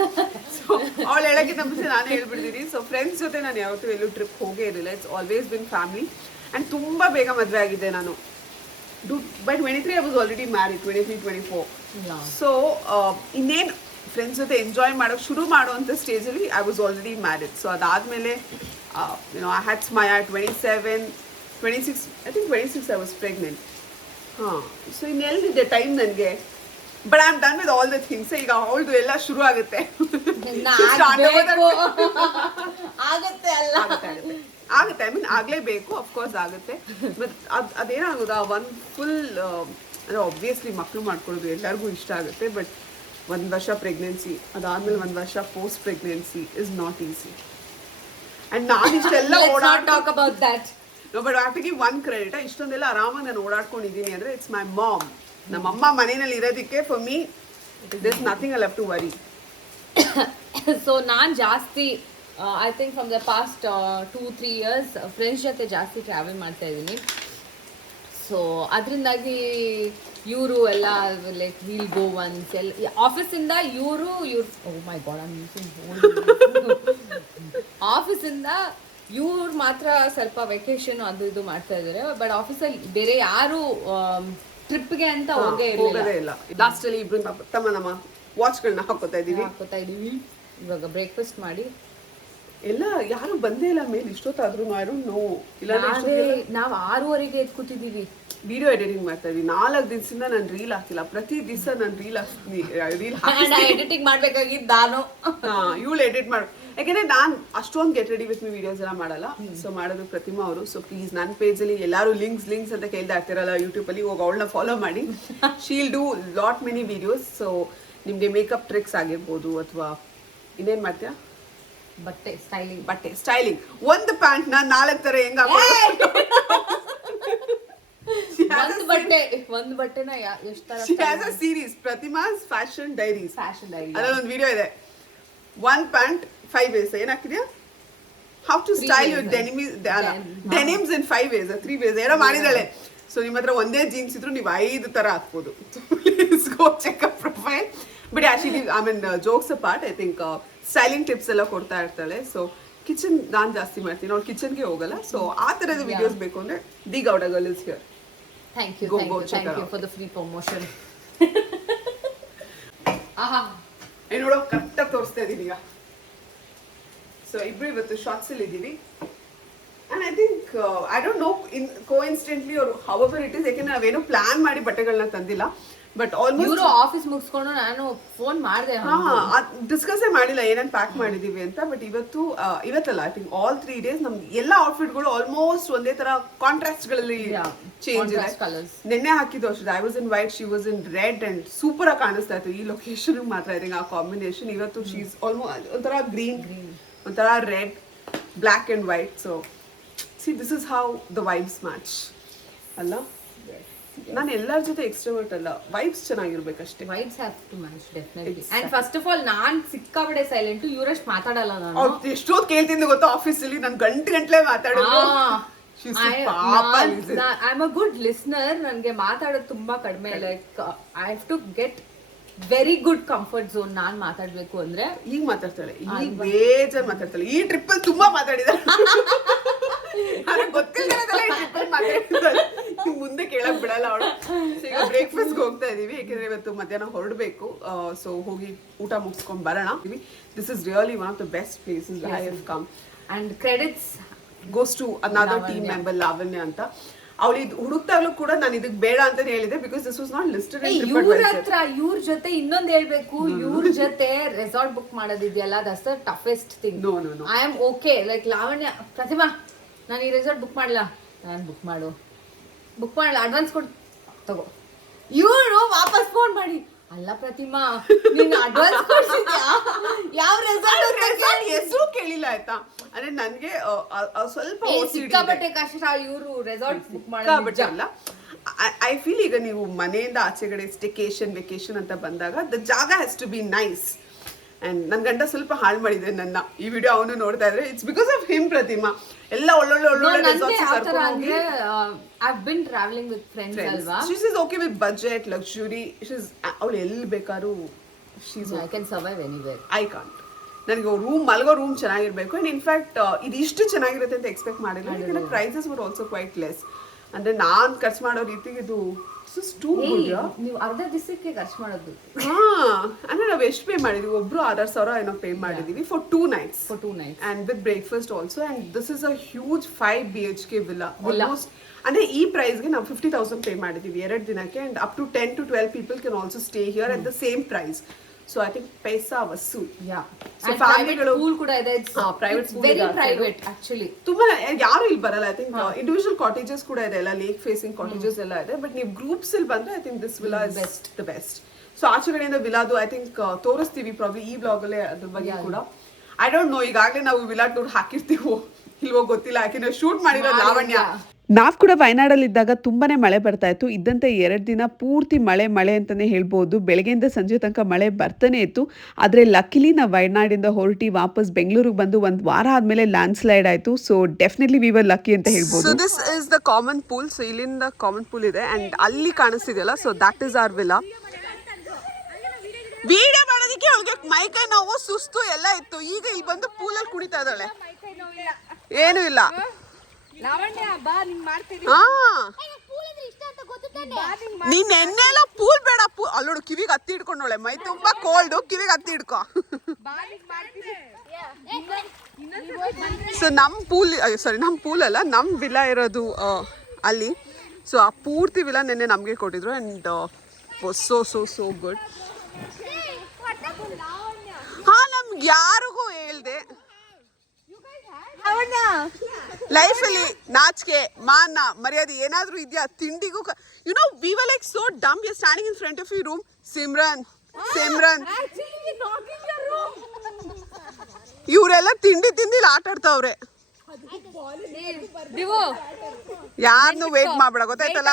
ಸೊ ಅವಳು ಹೇಳಕ್ಕಿಂತ ಮುಂಚೆ ನಾನೇ ಹೇಳ್ಬಿಡ್ತೀನಿ. ಸೊ ಫ್ರೆಂಡ್ಸ್ ಜೊತೆ ನಾನು ಯಾವತ್ತೂ ಎಲ್ಲೂ ಟ್ರಿಪ್ ಹೋಗೇ ಇರಲಿಲ್ಲ. It's always been family and ತುಂಬ ಬೇಗ ಮದುವೆ ಆಗಿದೆ ನಾನು. By twenty three I was already married twenty three twenty four so ಇನ್ನೇನು ಫ್ರೆಂಡ್ಸ್ ಜೊತೆ ಎಂಜಾಯ್ ಮಾಡೋಕೆ ಶುರು ಮಾಡುವಂಥ ಸ್ಟೇಜಲ್ಲಿ I was already married so ಅದಾದಮೇಲೆ you know I hats my are twenty seven twenty six I think twenty six I was pregnant ಹಾಂ so ಇನ್ನೆಲ್ಲಿದೆ time ನನಗೆ? But I am done with all the things ಈಗ ಅವಳದು ಎಲ್ಲ ಶುರು ಆಗುತ್ತೆ. ಆಗುತ್ತೆ ಅಲ್ಲ. ಆಗುತ್ತೆ. ಐ ಮೀನ್ ಆಗಲೇಬೇಕು ಅಫ್ಕೋರ್ಸ್ ಆಗುತ್ತೆ. ಬಟ್ ಅದು ಅದೇನಾಗೋದು ಆ ಒಂದು ಫುಲ್ ಅಂದರೆ ಆಬ್ವಿಯಸ್ಲಿ ಮಕ್ಕಳು ಮಾಡ್ಕೊಳ್ಳೋದು ಎಲ್ಲರಿಗೂ ಇಷ್ಟ ಆಗುತ್ತೆ. ಬಟ್ ಒಂದು ವರ್ಷ ಪ್ರೆಗ್ನೆನ್ಸಿ ಅದಾದ್ಮೇಲೆ ಒಂದು ವರ್ಷ post pregnancy is not easy and ನಾನು ಇಷ್ಟೆಲ್ಲ ಓಡಾಟ ಅಬೌಟ್ ನೋ ಬಟ್ ಆಟಿಗೆ ಒನ್ ಕ್ರೆಡಿಟ್ ಇಷ್ಟೊಂದೆಲ್ಲ ಆರಾಮಾಗಿ ನಾನು ಓಡಾಡ್ಕೊಂಡಿದ್ದೀನಿ ಅಂದರೆ ಇಟ್ಸ್ ಮೈ ಮಾಮ್ ನಮ್ಮಮ್ಮ ಮನೆಯಲ್ಲಿ ಇರೋದಕ್ಕೆ for me this nothing I love to worry so ನಾನು ಜಾಸ್ತಿ I think from the past two three years friends ಜೊತೆ ಜಾಸ್ತಿ ಟ್ರಾವೆಲ್ ಮಾಡ್ತಾ ಇದ್ದೀನಿ. ಸೊ ಅದರಿಂದಾಗಿ ಇವರು ಎಲ್ಲ ಲೈಕ್ ವೀಲ್ ಗೋ ಒನ್ಸ್ ಎಲ್ಲ ಆಫೀಸಿಂದ ಇವರು ಇವ್ರು ಓ ಮೈ ಗಾಡ್ ಆಫೀಸಿಂದ ಇವ್ರು ಮಾತ್ರ ಸ್ವಲ್ಪ ವೆಕೇಶನ್ ಅದು ಇದು ಮಾಡ್ತಾ ಇದ್ದಾರೆ ಬಟ್ ಆಫೀಸಲ್ಲಿ ಬೇರೆ ಯಾರು ಟ್ರಿಪ್ಗೆ ಅಂತ ಹೋಗೇ ಇಲ್ಲ. ಲಾಸ್ಟಲ್ಲಿ ಇಬ್ರು ತಮ್ಮ ನಮ್ಮ ವಾಚ್ಗಳನ್ನ ಹಾಕೋತಾ ಇದ್ದೀವಿ. ಹಾಕೋತಾ ಇದ್ದೀವಿ. ಇವಾಗ ಬ್ರೇಕ್ಫಾಸ್ಟ್ ಮಾಡಿ. ಎಲ್ಲ ಯಾರು ಬಂದೇ ಇಲ್ಲ ಮೇಲೆ ಇಷ್ಟೊತ್ತಾದ್ರೂ ಐ ಡೋಂಟ್ ನೋ ಇಲ್ಲ ನಾವು ನಾವ್ ಆರೂವರೆಗೆ ಎದ್ದು ಕೂತಿದೀವಿ ವಿಡಿಯೋ ಎಡಿಟಿಂಗ್ ಮಾಡ್ತಾ ಇದೀವಿ ನಾಲ್ಕು ದಿವಸದಿಂದ ನಾನು ರೀಲ್ ಹಾಕಿಲ್ಲ ಪ್ರತಿ ದಿವಸ ನಾನು ರೀಲ್ ಹಾಕ್ತೀನಿ ರೀಲ್ ಎಡಿಟಿಂಗ್ ಮಾಡ್ಬೇಕಾಗಿದ್ದು ನಾನು. ಇವಳು ಎಡಿಟ್ ಮಾಡು ಯಾಕೆಂದ್ರೆ ನಾನು ಅಷ್ಟೊಂದು get ready with me videos ಎಲ್ಲ ಮಾಡಲ್ಲ. ಸೊ ಮಾಡೋದು ಪ್ರತಿಮಾ ಅವರು. ಸೊ ಪ್ಲೀಸ್ ನನ್ನ ಪೇಜಲ್ಲಿ ಎಲ್ಲರೂ ಲಿಂಕ್ಸ್ ಲಿಂಕ್ಸ್ ಅಂತ ಕೇಳ್ತಾ ಇರ್ತಿರಲ್ಲ ಯೂಟ್ಯೂಬಲ್ಲಿ ಹೋಗಿ ಅವಳನ್ನ ಫಾಲೋ ಮಾಡಿ. She'll do lot many videos so ನಿಮಗೆ ಮೇಕಪ್ ಟ್ರಿಕ್ಸ್ ಆಗಿರ್ಬೋದು ಅಥವಾ ಇನ್ನೇನು ಮಾಡ್ತೀಯಾ? ಬಟ್ಟೆ ಸ್ಟೈಲಿಂಗ್ ಬಟ್ಟೆ ಸ್ಟೈಲಿಂಗ್ ಒಂದು ಪ್ಯಾಂಟ್ನ ನಾಲ್ಕು ತರ ಹೆಂಗ್ ಸೀರೀಸ್ ಒಂದ್ ಬಟ್ಟೆ ಒಂದ್ ಬಟ್ಟೆನ ಎಷ್ಟ್ a Pratima's fashion diaries fashion diary ಅದ್ರಲ್ಲಿ ಒಂದು ವಿಡಿಯೋ ಇದೆ. ಒನ್ ಪ್ಯಾಂಟ್ ಫೈವ್ ವೇಸ್ ಏನ್ ಹಾಕಿದ್ಯಾ? ಹೌ ಟು ಸ್ಟೈಲ್ ಯುವರ್ ಅಲ್ಲ? Denims in five ways three ways ಏನೋ ಮಾಡಿದಾಳೆ ಸೊ ನಿಮ್ಮ ಹತ್ರ ಒಂದೇ ಜೀನ್ಸ್ ಇದ್ರು ನೀವು ಐದು ತರ ಹಾಕ್ಬೋದು. Please go check up profile but actually I mean jokes part I think styling tips ಎಲ್ಲ ಕೊಡ್ತಾ ಇರ್ತಾಳೆ. ಸೊ ಕಿಚನ್ ನಾನು ಜಾಸ್ತಿ ಮಾಡ್ತೀನಿ. ಅವ್ರು ಕಿಚನ್ಗೆ ಹೋಗಲ್ಲ. ಸೊ ಆ ಥರದ ವಿಡಿಯೋಸ್ ಬೇಕು ಅಂದ್ರೆ the Gowda girl is here. Thank you thank you for the free promotion ಆಹಾ ಏನ್ ನೋಡೋ ಕರೆಕ್ಟಾಗಿ ತೋರಿಸ್ತಾ ಇದ್ದೀನಿ ಈಗ. ಸೊ ಇಬ್ರು ಇವತ್ತು ಶಾರ್ಟ್ಸ್ ಅಲ್ಲಿ ಇದ್ದೀವಿ and I think I don't know in co instantly ಅವ್ರು ಹವರ್ ಇಟ್ ಇಸ್ ಯಾಕೆಂದ್ರೆ ನಾವೇನೋ ಪ್ಲಾನ್ ಮಾಡಿ ಬಟ್ಟೆಗಳನ್ನ ತಂದಿಲ್ಲ. ಬಟ್ ಆಲ್ಮೋಸ್ಟ್ ಇವರು ಆಫೀಸ್ ಮುಗಿಸ್ಕೊಂಡು ನಾನು ಫೋನ್ ಮಾಡಿದೆ ಡಿಸ್ಕಸ್ಸೇ ಮಾಡಿಲ್ಲ ಏನೇನು ಪ್ಯಾಕ್ ಮಾಡಿದೀವಿ ಅಂತ ಬಟ್ ಇವತ್ತು ಇವತ್ತಲ್ಲ I think all three days ನಮ್ ಎಲ್ಲ ಔಟ್ಫಿಟ್ಗಳು ಆಲ್ಮೋಸ್ಟ್ ಒಂದೇ ತರ ಕಾಂಟ್ರಾಸ್ಟ್ಗಳಲ್ಲಿ ಚೇಂಜ್ ಇದೆ. ನಿನ್ನೆ ಹಾಕಿದ್ದು ಅಷ್ಟೇ I was in white she was in red and super ಆಗಿ ಕಾಣಿಸ್ತಾ ಇತ್ತು. ಈ ಲೊಕೇಶನ್ ಮಾತ್ರ ಇದೆ ಆ ಕಾಂಬಿನೇಷನ್ ಇವತ್ತು ಶೀಸ್ ಆಲ್ಮೋಸ್ಟ್ ಒಂಥರ ಗ್ರೀನ್ ಒಂಥರ red black and white so see this is how the vibes match ಅಲ್ಲ? ನಾನು ಎಲ್ಲರ ಜೊತೆ ಎಕ್ಸ್ಟ್ರೋವರ್ಟ್ ಅಲ್ಲ vibes ಚೆನ್ನಾಗಿರ್ಬೇಕಷ್ಟೇ. Vibes have to match definitely. And first of all ನಾನ್ ಸಿಕ್ಕಾಬಡೆ ಸೈಲೆಂಟ್ ಇವರಷ್ಟು ಮಾತಾಡಲ್ಲ ನಾನು. ಎಷ್ಟೊತ್ತು ಕೇಳ್ತಿದ್ದೆ ಗೊತ್ತಾ ಆಫೀಸಲ್ಲಿ ನಾನು ಗಂಟೆ ಗಂಟ್ಲೆ ಮಾತಾಡೋದು. I am a good listener ನನಗೆ ಮಾತಾಡೋದು ತುಂಬಾ ಕಡಿಮೆ like I have to get very good comfort zone ನಾನ್ ಮಾತಾಡ್ಬೇಕು ಅಂದ್ರೆ ಈಗ ಮಾತಾಡ್ತಾಳೆ. ಈಗ ಬೇಜಾರ್ ಮಾತಾಡ್ತಾಳೆ. ಈ ಟ್ರಿಪ್ ಅಲ್ಲಿ ತುಂಬಾ ಮಾತಾಡಿದಾಳೆ. ಮುಂದೆ ಕೇಳಕ್ ಬಿಡಲ್ಲ ಅವಳು. ಈಗ ಬ್ರೇಕ್ಫಾಸ್ಟ್ ಹೋಗ್ತಾ ಇದೀವಿ ಯಾಕಂದ್ರೆ ಇವತ್ತು ಮಧ್ಯಾಹ್ನ ಹೊರಡ್ಬೇಕು. ಸೊ ಹೋಗಿ ಊಟ ಮುಗಿಸ್ಕೊಂಡ್ ಬರೋಣ. This is really one of the best places I have come and credits goes to another team member Lavanya ಅಂತ. ಅವಳು ಇದು ಹುಡುಕ್ತಾಗ್ಲೂ ಕೂಡ ನಾನು ಇದಕ್ ಬೇಡ ಅಂತ ಹೇಳಿದೆ because this was not listed ಇವ್ರ ಹತ್ರ ಇವ್ರ ಜೊತೆ ಇನ್ನೊಂದ್ ಹೇಳ್ಬೇಕು. ಇವ್ರ ಜೊತೆ resort book ಮಾಡೋದಿದೆಯಲ್ಲ that's the toughest thing. I am okay like Lavanya Prathima ನಾನು ಈ ರೆಸಾರ್ಟ್ ಬುಕ್ ಮಾಡಲ್ಲ ನಾನು ಬುಕ್ ಮಾಡು. ಬುಕ್ ಮಾಡಲ್ಲ ಅಡ್ವಾನ್ಸ್ ಕೊಡ್ ತಗೋ. ಇವಳು ವಾಪಸ್ ಫೋನ್ ಮಾಡಿ ಅಲ್ಲ ಪ್ರತಿಮಾ ನೀನು ಅಡ್ವಾನ್ಸ್ ಕೊಡ್ಸಿದ್ಯಾ? ಯಾವ ರೆಸಾರ್ಟ್ ಹೆಸರು ಕೇಳಿಲ್ಲ ಆಯ್ತಾ? ಅಂದ್ರೆ ನನ್ಗೆ ಸ್ವಲ್ಪ. ಸಿಕ್ಕಾಪಟ್ಟೆ ಕಷ್ಟ ಇವರು ರೆಸಾರ್ಟ್ ಬುಕ್ ಮಾಡಲ್ಲ ಐ ಫೀಲ್ ಈಗ ನೀವು ಮನೆಯಿಂದ ಆಚೆಗಡೆ ಸ್ಟೇಕೇಶನ್ ವೆಕೇಶನ್ ಅಂತ ಬಂದಾಗ ದ ಜಾಗ has to be nice and ನನ್ನ ಗಂಡ ಸ್ವಲ್ಪ ಹಾಳು ಮಾಡಿದೆ ನನ್ನ. ಈ ವಿಡಿಯೋ ಅವನು ನೋಡ್ತಾ ಇದ್ರೆ it's because of him Prathima. ಎಲ್ಲ ಒಳ್ಳೊಳ್ಳೆ ಒಳ್ಳೊಳ್ಳೆ ಬಿನ್ ಟ್ರಾವೆಲಿಂಗ್ ವಿತ್ ಫ್ರೆಂಡ್ಸ್ ಅಲ್ವಾ? She's is okay with budget luxury she's ಅವಳು ಎಲ್ಲಿ ಬೇಕಾದ್ರೂ she's I can survive anywhere I can't ನನಗೆ ರೂಮ್ ಮಲಗೋ ರೂಮ್ ಚೆನ್ನಾಗಿರ್ಬೇಕು. ಅಂಡ್ ಇನ್ಫ್ಯಾಕ್ಟ್ ಇದು ಇಷ್ಟು ಚೆನ್ನಾಗಿರುತ್ತೆ ಅಂತ ಎಕ್ಸ್ಪೆಕ್ಟ್ ಮಾಡಿಲ್ಲ. ಯಾಕಂದ್ರೆ prices were also quite less ಅಂದ್ರೆ ನಾನ್ ಖರ್ಚು ಮಾಡೋ ರೀತಿಗೆ ಇದು ಟೂ ನೀವು ಅರ್ಧ ದಿವಸಕ್ಕೆ ಖರ್ಚು ಮಾಡೋದು. ಹಾ ಅಂದ್ರೆ ನಾವು ಎಷ್ಟು ಪೇ ಮಾಡಿದೀವಿ? ಒಬ್ರು ಆಧಾರ್ ಸಾವಿರ ಏನೋ ಪೇ ಮಾಡಿದೀವಿ for two nights for two night and with breakfast also and this is a huge five B H K villa almost ಅಂದ್ರೆ ಈ ಪ್ರೈಸ್ಗೆ ನಾವು ಫಿಫ್ಟಿ ತೌಸಂಡ್ ಪೇ ಮಾಡಿದೀವಿ ಎರಡು ದಿನಕ್ಕೆ and up to ten to twelve people can also stay here at the same price so I think paisa vasool yeah So ಫ್ಯಾಮಿಲಿಗಳು- school ಕೂಡ ಇದೆ. Private private school very. Private actually ತುಂಬಾ ಯಾರು ಇಲ್ಲಿ ಬರಲ್ಲ. ಐ ಥಿಂಕ್ ಇಂಡಿವಿಜುವಲ್ ಕಾಟೇಜಸ್ ಕೂಡ ಇದೆ ಎಲ್ಲ ಲೇಕ್ ಫೇಸಿಂಗ್ ಕಾಟೇಜಸ್ ಎಲ್ಲ ಇದೆ. ಬಟ್ ನೀವು ಗ್ರೂಪ್ಸ್ ಅಲ್ಲಿ ಬಂದ್ರೆ I think this villa is best the best so ಆಚೆಗಡೆಯಿಂದ ವಿಲಾದು ಐ ಥಿಂಕ್ ತೋರಿಸ್ತೀವಿ ಪ್ರಾಬ್ಲಿ ಈ ಬ್ಲಾಗ್ ಅಲ್ಲೇ ಅದ್ರ ಬಗ್ಗೆ ಕೂಡ. ಐ ಡೋಂಟ್ ನೋ ಈಗಾಗಲೇ ನಾವು ವಿಲಾ ಟೂರ್ ಹಾಕಿರ್ತೀವೋ? ಇಲ್ವೋ ಗೊತ್ತಿಲ್ಲ. ಯಾಕೆಂದ್ರೆ ಶೂಟ್ ಮಾಡಿರೋ ಲಾವಣ್ಯ. ನಾವು ಕೂಡ ವಯನಾಡಲ್ಲಿದ್ದಾಗ ತುಂಬಾನೇ ಮಳೆ ಬರ್ತಾ ಇತ್ತು. ಇದ್ದಂತೆ ಎರಡು ದಿನ ಪೂರ್ತಿ ಮಳೆ ಮಳೆ ಅಂತಲೇ ಹೇಳ್ಬೋದು. ಬೆಳಗ್ಗೆಯಿಂದ ಸಂಜೆ ತನಕ ಮಳೆ ಬರ್ತಾನೆ ಇತ್ತು. ಆದರೆ ಲಕ್ಕಿಲಿ ನಾವು ವಯನಾಡಿಂದ ಹೊರಟಿ ವಾಪಸ್ ಬೆಂಗಳೂರಿಗೆ ಬಂದು ಒಂದು ವಾರ ಆದಮೇಲೆ ಲ್ಯಾಂಡ್ ಸ್ಲೈಡ್ ಆಯಿತು. So definitely we were lucky ಅಂತ ಹೇಳ್ಬೋದು. This is the common pool so ಇಲ್ಲಿಂದ ಕಾಮನ್ ಪೂಲ್ ಇದೆ. ಅಂಡ್ ಅಲ್ಲಿ ಕಾಣಿಸ್ತಿದೆಯಲ್ಲ so that is our villa video ಮಾಡೋದಕ್ಕೆ ಅವಳಿಗೆ ಮೈಕೈ ನೋವು, ಸುಸ್ತು ಎಲ್ಲ ಇತ್ತು. ಈಗ ಇಲ್ಲಿ ಬಂದು ಪೂಲಲ್ಲಿ ಕುಡಿತಾ ಇದ್ದಾಳೆ. ಏನು ಇಲ್ಲ. ಲಾವಣ್ಯ ಬಾ ನಿಂಗ್ ಮಾಡ್ತೀನಿ ಹಾ. ಪೂಲ್ ನೀನ್ ಬೇಡ ಪೂ ಅಲ್ಲೋಡು ಕಿವಿಗೆ ಹತ್ತಿ ಹಿಡ್ಕೊಂಡೋಳೆ ಮೈ ತುಂಬಾ ಕೋಲ್ಡ್ ಕಿವಿಗೆ ಹತ್ತಿ ಹಿಡ್ಕೊ. ಸೊ ನಮ್ಮ ಪೂಲ್ ಸಾರಿ. ನಮ್ಮ ಪೂಲ್ ಅಲ್ಲ ನಮ್ಮ ವಿಲಾ ಇರೋದು ಅಲ್ಲಿ. ಸೊ ಆ ಪೂರ್ತಿ ವಿಲಾ ನಿನ್ನೆ ನಮಗೆ ಕೊಟ್ಟಿದ್ರು and so so so good ಹಾ ನಮ್ಗೆ ಯಾರಿಗೂ ಹೇಳ್ದೆ. ಲೈಫಲ್ಲಿ ನಾಚಿಕೆ ಮಾನ ಮರ್ಯಾದೆ ಏನಾದರೂ ಇದೆಯಾ? ತಿಂಡಿಗೂ you know we were like so dumb you standing in front of you room Simran Simran ಇವರೆಲ್ಲ ತಿಂಡಿ ತಿಂದಿಲ್ಲ ಆಟ ಆಡ್ತಾವ್ರೆ. ಯಾರನ್ನು ವೇಟ್ ಮಾಡ್ಬೇಡ ಗೊತ್ತಾಯ್ತಲ್ಲ?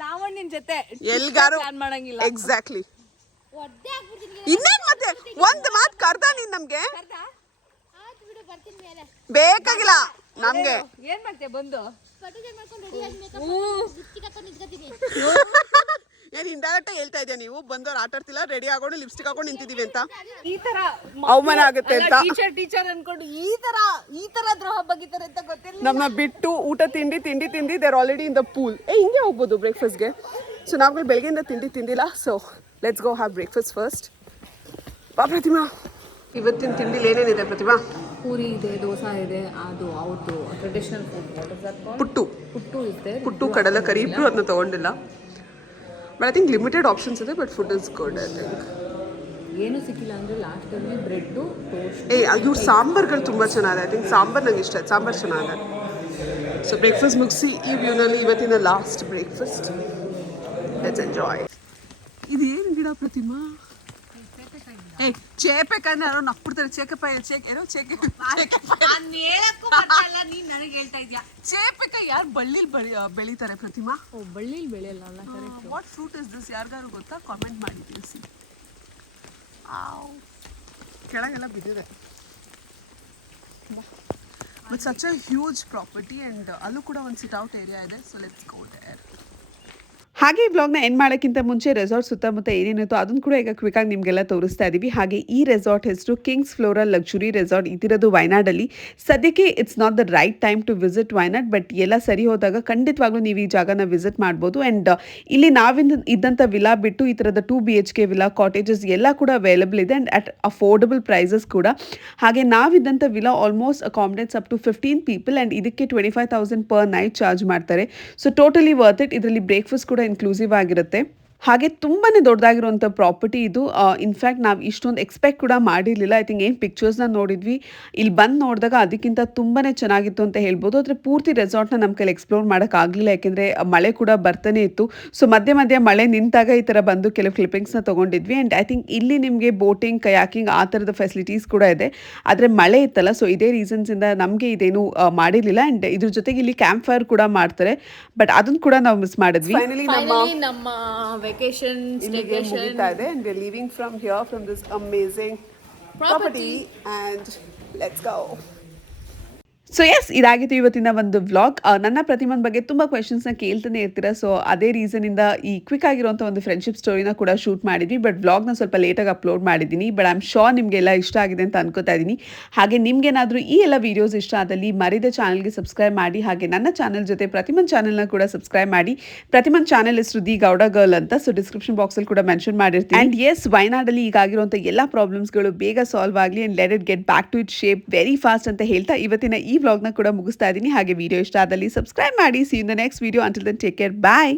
ಲಾವಣ್ಯನ್ ಜೊತೆ ಎಲ್ಗಾರು ಮಾಡಂಗಿಲ್ಲ. ಎಕ್ಸಾಕ್ಟ್ಲಿ ಇನ್ನೇನ್ ಮತ್ತೆ? ಒಂದ್ ಮಾತು ಕರ್ದ ನೀನ್ ನಮ್ಗೆ? ಬೇಕಾಗಿಲ್ಲ ನಮ್ಗೆ. ಏನ್ ಮಾಡ್ತೀಯ? ಬಂದು. ಏನ್ ಇಂಡೈರೆಕ್ಟ್ ಹೇಳ್ತಾ ಇದೆಯಾ ನೀವು? ಬಂದವ್ರು ಆಟ ಆಡ್ತಿಲ್ಲ ರೆಡಿ ಆಗೋಣ ಲಿಪ್ಸ್ಟಿಕ್ ಹಾಕೊಂಡು ನಿಂತಿದೀವಿ ಅಂತ. ಈ ತರ ಅವಮಾನ ಆಗುತ್ತೆ ಅಂತ. ಟೀಚರ್ ಟೀಚರ್ ಅನ್ಕೊಂಡು ಈ ತರ ಈ ತರ ದ್ರೋಹ ಬಗಿತಾರೆ ಅಂತ ಗೊತ್ತಿಲ್ಲ ನಮ್ಮನ್ನ ಬಿಟ್ಟು ಊಟ ತಿಂಡಿ ತಿಂಡಿ ತಿಂಡಿ there already in the pool ಏ ಹಿಂಗೆ ಹೋಗ್ಬೋದು ಬ್ರೇಕ್ಫಾಸ್ಟ್ಗೆ ಸೊ ನಾವುಗಳು ಬೆಳಗ್ಗೆಯಿಂದ ತಿಂಡಿ ತಿಂದಿಲ್ಲ. So let's go have breakfast first ಬಾ ಪ್ರತಿಮಾ. ಇವತ್ತಿನ ತಿಂಡಿಲಿ ಏನೇನಿದೆ ಪ್ರತಿಮಾ? ಪೂರಿ ಇದೆ ದೋಸೆ ಇದೆ ಅದು ಅವ್ರದ್ದು traditional food what is that puttu. Puttu ಇದೆ ಪುಟ್ಟು ಕಡಲ ಕರಿ ಇಬ್ರು ಅದನ್ನ ತಗೊಂಡಿಲ್ಲ. But I think limited options ಇದೆ but food is good I think ಏನು ಸಿಕ್ಕಿಲ್ಲ ಅಂದ್ರೆ ಲಾಸ್ಟ್ ಅಲ್ಲಿ ಬ್ರೆಡ್ ಟೋಸ್ಟ್ ಏ ಇವ್ರ ಸಾಂಬಾರ್ಗಳು ತುಂಬ ಚೆನ್ನಾಗಿದೆ. ಐ ಥಿಂಕ್ ಸಾಂಬಾರ್ ನಂಗೆ ಇಷ್ಟ ಆಯ್ತು ಸಾಂಬಾರ್ ಚೆನ್ನಾಗಿದೆ. ಸೊ ಬ್ರೇಕ್ಫಾಸ್ಟ್ ಮುಗಿಸಿ ಈ ವ್ಯೂನಲ್ಲಿ ಇವತ್ತಿನ ಲಾಸ್ಟ್ ಬ್ರೇಕ್ಫಾಸ್ಟ್ ಲೆಟ್ಸ್ ಎಂಜಾಯ್ ಇದು ಏನು ಗಿಡ ಪ್ರತಿಮಾ? ಏ ಚೇಪೆಕಾಯಿನ ಯಾರೋ ನಕ್ಬಿಡ್ತಾರೆ. ಚೇಕಪ್ಪಾಯಿ ಚೇಕ್ ಏನೋ ಚೇಕೆ. ನೀನು ನನಗೆ ಹೇಳ್ತಾ ಇದ್ಯಾ? ಚೇಪೆಕಾಯಿ ಯಾರು ಬಳ್ಳೀಲಿ ಬೆಳಿ ಬೆಳಿತಾರೆ ಪ್ರತಿಮಾ? ಓ ಬಳ್ಳಿಲ್ ಬೆಳೆಯಲ್ಲ ಅಲ್ಲ correct what fruit is this ಯಾರಿಗಾರು ಗೊತ್ತಾ? ಕಾಮೆಂಟ್ ಮಾಡಿ ತಿಳಿಸಿ. ಆವ್. ಕೆಳಗೆಲ್ಲ ಬಿದ್ದಿದೆ. Such a huge property and ಅಲ್ಲೂ ಕೂಡ ಒಂದು ಸಿಟ್ ಔಟ್ ಏರಿಯಾ ಇದೆ. ಸೊ ಲೆಟ್ಸ್ ಗೋ ದೇರ್ ಹಾಗೆ ಈ ಬ್ಲಾಗ್ನ ಎಂಡ್ ಮಾಡೋಕ್ಕಿಂತ ಮುಂಚೆ ರೆಸಾರ್ಟ್ ಸುತ್ತಮುತ್ತ ಏನೇನಿತ್ತು ಅದನ್ನು ಕೂಡ ಈಗ ಕ್ವಿಕಾಗಿ ನಿಮಗೆಲ್ಲ ತೋರಿಸ್ತಾ ಇದ್ದೀವಿ ಹಾಗೆ ಈ ರೆಸಾರ್ಟ್ ಹೆಸರು ಕಿಂಗ್ಸ್ ಫ್ಲೋರಲ್ ಲಕ್ಸುರಿ ರೆಸಾರ್ಟ್ ಇದಿರೋದು ವಯನಾಡಲ್ಲಿ. ಸದ್ಯಕ್ಕೆ it's not the right time to visit Wayanad but ಎಲ್ಲ ಸರಿ ಹೋದಾಗ ಖಂಡಿತವಾಗ್ಲೂ ನೀವು ಈ ಜಾಗನ ವಿಸಿಟ್ ಮಾಡ್ಬೋದು. ಆ್ಯಂಡ್ ಇಲ್ಲಿ ನಾವಿಂದ ಇದ್ದಂಥ ವಿಲಾ ಬಿಟ್ಟು ಈ ಥರದ two B H K villa cottages ಎಲ್ಲ ಕೂಡ ಅವೈಲಬಲ್ ಇದೆ. ಆ್ಯಂಡ್ ಅಟ್ ಅಫೋರ್ಡಬಲ್ ಪ್ರೈಸಸ್ ಕೂಡ. ಹಾಗೆ ನಾವಿದ್ದಂಥ villa almost accommodates up to fifteen people and ಇದಕ್ಕೆ twenty five thousand per night charge ಮಾಡ್ತಾರೆ. ಸೊ ಟೋಟಲಿ ವರ್ತ್ ಇಟ್ ಇದರಲ್ಲಿ ಬ್ರೇಕ್ಫಾಸ್ಟ್ ಕೂಡ ಇನ್ಕ್ಲೂಸಿವ್ ಆಗಿರುತ್ತೆ ಹಾಗೆ ತುಂಬಾ ದೊಡ್ಡದಾಗಿರುವಂಥ ಪ್ರಾಪರ್ಟಿ ಇದು. ಇನ್ಫ್ಯಾಕ್ಟ್ ನಾವು ಇಷ್ಟೊಂದು ಎಕ್ಸ್ಪೆಕ್ಟ್ ಕೂಡ ಮಾಡಿರಲಿಲ್ಲ. ಐ ಥಿಂಕ್ ಏನು ಪಿಕ್ಚರ್ಸ್ನ ನೋಡಿದ್ವಿ. ಇಲ್ಲಿ ಬಂದು ನೋಡಿದಾಗ ಅದಕ್ಕಿಂತ ತುಂಬಾ ಚೆನ್ನಾಗಿತ್ತು ಅಂತ ಹೇಳ್ಬೋದು. ಆದರೆ ಪೂರ್ತಿ ರೆಸಾರ್ಟ್ನ ನಮ್ಮ ಕೈಲಿ ಎಕ್ಸ್ಪ್ಲೋರ್ ಮಾಡೋಕ್ಕಾಗಲಿಲ್ಲ ಯಾಕೆಂದರೆ ಮಳೆ ಕೂಡ ಬರ್ತಾನೆ ಇತ್ತು. ಸೊ ಮಧ್ಯೆ ಮಧ್ಯೆ ಮಳೆ ನಿಂತಾಗ ಈ ಥರ ಬಂದು ಕೆಲವು ಕ್ಲಿಪ್ಪಿಂಗ್ಸ್ನ ತೊಗೊಂಡಿದ್ವಿ. ಆ್ಯಂಡ್ ಐ ಥಿಂಕ್ ಇಲ್ಲಿ ನಿಮಗೆ ಬೋಟಿಂಗ್ ಕಯಾಕಿಂಗ್ ಆ ಥರದ ಫೆಸಿಲಿಟೀಸ್ ಕೂಡ ಇದೆ. ಆದರೆ ಮಳೆ ಇತ್ತಲ್ಲ ಸೊ ಇದೇ ರೀಸನ್ಸಿಂದ ನಮಗೆ ಇದೇನು ಮಾಡಿರಲಿಲ್ಲ. ಆ್ಯಂಡ್ ಇದ್ರ ಜೊತೆಗೆ ಇಲ್ಲಿ ಕ್ಯಾಂಪ್ ಫೈರ್ ಕೂಡ ಮಾಡ್ತಾರೆ. ಬಟ್ ಅದನ್ನು ಕೂಡ ನಾವು ಮಿಸ್ ಮಾಡಿದ್ವಿ. ನಮ್ಮ ಫೈನಲಿ ನಮ್ಮ ವೆಕೇಶನ್ ಇಲ್ಲಿಗೆ ಮುಗಿತಾ ಇದೆ and we leaving from here from this amazing property and let's go so yes ಇದಾಗಿತ್ತು ಇವತ್ತಿನ ಒಂದು ವ್ಲಾಗ್ ನನ್ನ ಪ್ರತಿಮನ್ ಬಗ್ಗೆ ತುಂಬ ಕ್ವೆಶನ್ಸ್ನ ಕೇಳ್ತಾನೆ ಇರ್ತೀರ? ಸೊ ಅದೇ ರೀಸನಿಂದ ಈ ಕ್ವಿಕ್ ಆಗಿರುವಂಥ ಒಂದು ಫ್ರೆಂಡ್ಶಿಪ್ ಸ್ಟೋರಿನ ಕೂಡ ಶೂಟ್ ಮಾಡಿದ್ವಿ. ಬಟ್ ವ್ಲಾಗ್ನ ಸ್ವಲ್ಪ ಲೇಟಾಗಿ ಅಪ್ಲೋಡ್ ಮಾಡಿದ್ದೀನಿ. ಬಟ್ ಐ ಆಮ್ ಶೋರ್ ನಿಮಗೆಲ್ಲ ಇಷ್ಟ ಆಗಿದೆ ಅಂತ ಅನ್ಕೋತಾ ಇದ್ದೀನಿ. ಹಾಗೆ ನಿಮ್ಗೇನಾದರೂ ಈ ಎಲ್ಲ ವೀಡಿಯೋಸ್ ಇಷ್ಟ ಆದಲ್ಲಿ ಮರಿದ ಚಾನಲ್ಗೆ ಸಬ್ಸ್ಕ್ರೈಬ್ ಮಾಡಿ. ಹಾಗೆ ನನ್ನ ಚಾನಲ್ ಜೊತೆ ಪ್ರತಿಮನ್ ಚಾನಲ್ನ ಕೂಡ ಸಬ್ಸ್ಕ್ರೈಬ್ ಮಾಡಿ. ಪ್ರತಿಮನ್ ಚಾನಲ್ ಹೆಸರು ದಿ ಗೌಡ ಗರ್ಲ್ ಅಂತ. ಸೊ ಡಿಸ್ಕ್ರಿಪ್ಷನ್ ಬಾಕ್ಸಲ್ಲಿ ಕೂಡ ಮೆನ್ಷನ್ ಮಾಡಿರ್ತೀನಿ. ಆ್ಯಂಡ್ ಎಸ್ ವಯನಾಡಲ್ಲಿ ಈಗಾಗಿರುವಂಥ ಎಲ್ಲ ಪ್ರಾಬ್ಲಮ್ಸ್ಗಳು ಬೇಗ ಸಾಲ್ವ್ ಆಗಲಿ. And let it get back to it shape very fast ಅಂತ ಹೇಳ್ತಾ ಇವತ್ತಿನ ಈ ವ್ಲಾಗ್ನ ಕೂಡ ಮುಗಿಸ್ತಾ ಇದ್ದೀನಿ. ಹಾಗೆ ವಿಡಿಯೋ ಇಷ್ಟ ಆದಲ್ಲಿ ಸಬ್ಸ್ಕ್ರೈಬ್ ಮಾಡಿ. See in the next video until then take care bye